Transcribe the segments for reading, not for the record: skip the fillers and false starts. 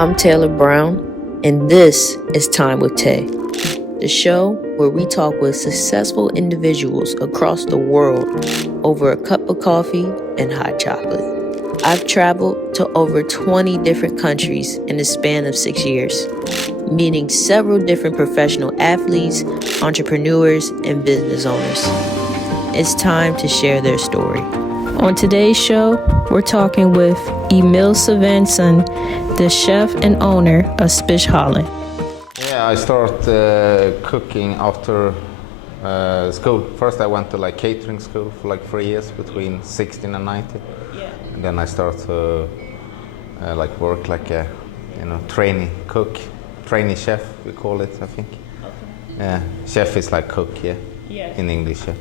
I'm Taylor Brown, and this is Time with Tay, the show where we talk with successful individuals across the world over a cup of coffee and hot chocolate. I've traveled to over 20 different countries in the span of 6 years, meeting several different professional athletes, entrepreneurs, and business owners. It's time to share their story. On today's show, we're talking with Emil Svensson, the chef and owner of Spishällen. Yeah, I started cooking after school. First I went to catering school for 3 years between 16 and 19. Yeah. And then I started to work like a trainee cook, trainee chef we call it, I think. Okay. Yeah, chef is like cook, yeah. In English. Yeah.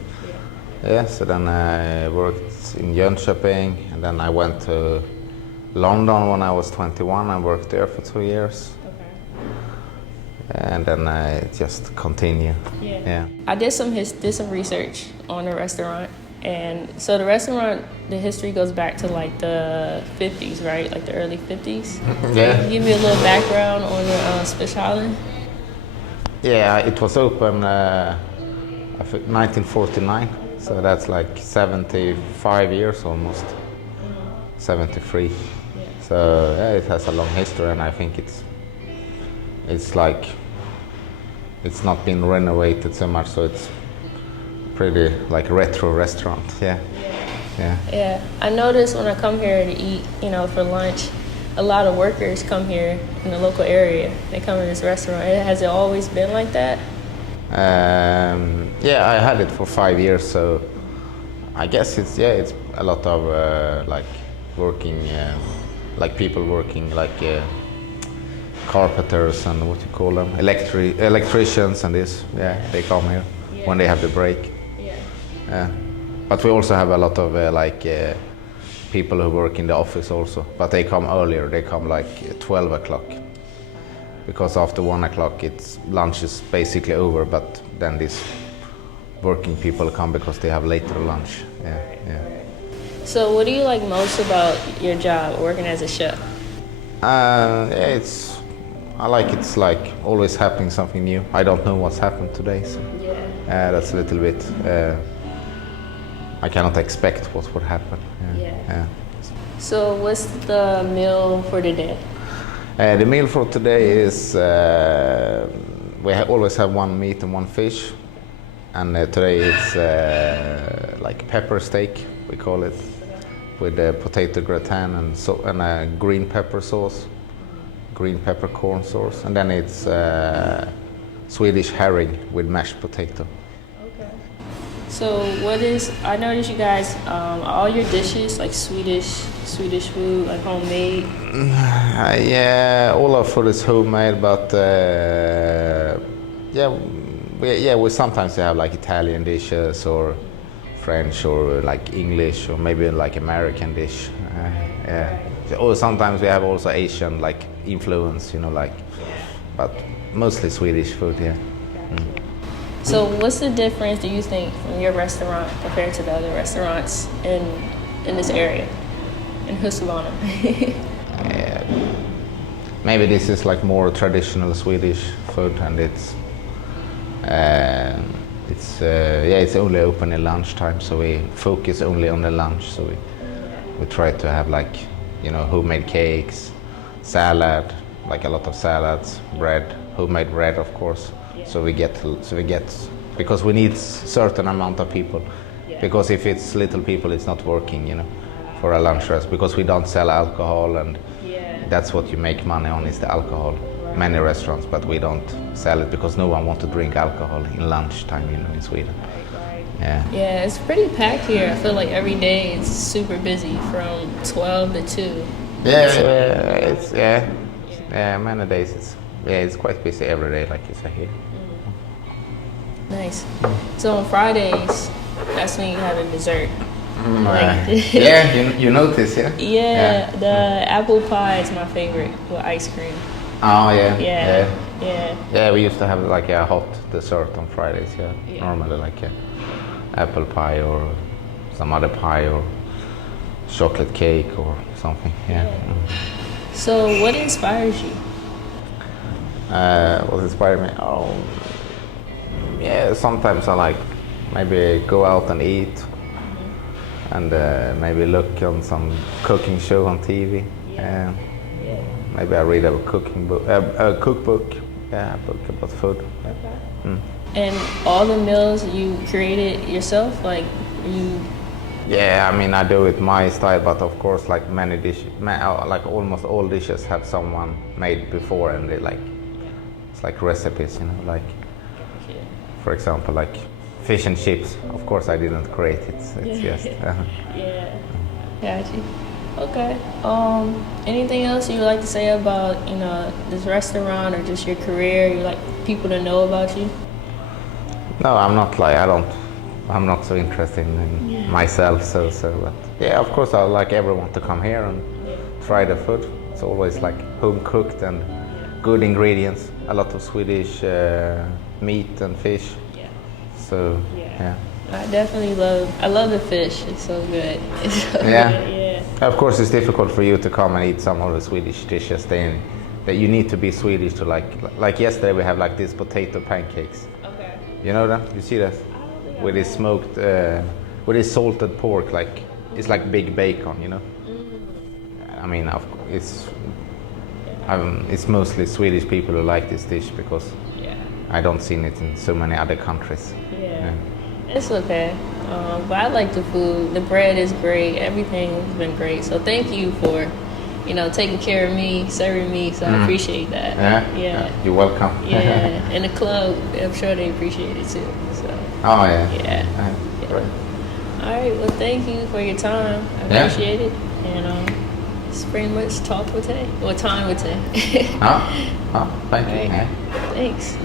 Yeah, so then I worked in Jönköping, and then I went to London when I was 21 and worked there for 2 years. Okay. And then I just continue. Yeah. I did some research on the restaurant, and so the restaurant, the history goes back to the 50s, right? Like the early 50s. Yeah. Can you give me a little background on the Spishällen? Yeah, it was open I think 1949. So that's 75 years almost, 73. Yeah. So yeah, it has a long history, and I think it's not been renovated so much, so it's pretty retro restaurant. Yeah. I noticed when I come here to eat, for lunch, a lot of workers come here in the local area. They come to this restaurant. Has it always been like that? Yeah, I had it for 5 years, so I guess it's a lot of working, people working carpenters and what you call them, electricians and this. Yeah, they come here when they have the break. Yeah. But we also have a lot of people who work in the office also, but they come earlier. They come 12 o'clock. Because after 1 o'clock, lunch is basically over, but then these working people come because they have later lunch. Yeah. So what do you like most about your job, working as a chef? It's always happening something new. I don't know what's happened today, so that's a little bit, I cannot expect what would happen. Yeah. So what's the meal for today? The meal for today is we always have one meat and one fish, and today it's pepper steak, we call it, with a potato gratin and a green pepper sauce, green peppercorn sauce, and then it's Swedish herring with mashed potato. Okay. So I noticed you guys, all your dishes Swedish food, homemade? Yeah, all our food is homemade, but we sometimes have Italian dishes or French or English or maybe American dish. Or sometimes we have also Asian influence, but mostly Swedish food. Yeah. So what's the difference, do you think, from your restaurant compared to the other restaurants in this area, in Huskvarna? Maybe this is more traditional Swedish food, and it's only open at lunchtime, so we focus only on the lunch. So we try to have homemade cakes, salad, a lot of salads, bread, homemade bread, of course. So we get because we need certain amount of people. Because if it's little people, it's not working, for a lunch rest, because we don't sell alcohol, and that's what you make money on, is the alcohol. Right. Many restaurants, but we don't sell it because no one wants to drink alcohol in lunchtime, in Sweden. Right. Yeah, it's pretty packed here. I feel like every day it's super busy from 12 to 2. Many days it's quite busy every day, like you say here. Nice. So on Fridays, that's when you have a dessert. You notice, yeah? Yeah, the apple pie is my favorite with ice cream. Oh, yeah. Yeah, we used to have a hot dessert on Fridays, normally a apple pie or some other pie or chocolate cake or something, So, what inspires you? What inspired me? Oh, yeah. Sometimes I like maybe go out and eat, and maybe look on some cooking show on TV. Yeah. Maybe I read a cooking book, a cookbook. Yeah, a book about food. Okay. And all the meals you created yourself, like you. Yeah, I mean I do it my style, but of course, like many dishes, like almost all dishes have someone made before, and they like it's like recipes, you know, like for example, like fish and chips. Of course, I didn't create it. It's just. Yeah. Got you. Okay. Anything else you would like to say about this restaurant or just your career? You like people to know about you? No, I'm not like I'm not so interested in myself. So but yeah, of course I like everyone to come here and try the food. It's always like home cooked and good ingredients. A lot of Swedish meat and fish. Yeah. So yeah. I love the fish. It's so good. It's so Yeah. good. Yeah. Of course, it's difficult for you to come and eat some of the Swedish dishes. Then that you need to be Swedish to like yesterday we have like these potato pancakes. Okay. You know them? You see that? With this smoked, with this salted pork, like it's like big bacon, you know. I mean, it's mostly Swedish people who like this dish because I don't see it in so many other countries. Yeah. It's okay. But I like the food. The bread is great. Everything's been great. So thank you for, taking care of me, serving me. So I appreciate that. Yeah. You're welcome. Yeah. And the club, I'm sure they appreciate it too. So. Oh yeah. Yeah. Right. All right. Well, thank you for your time. I appreciate it. And it's pretty much talk with Tay. Or time with Tay. Thank you. Right. Thanks.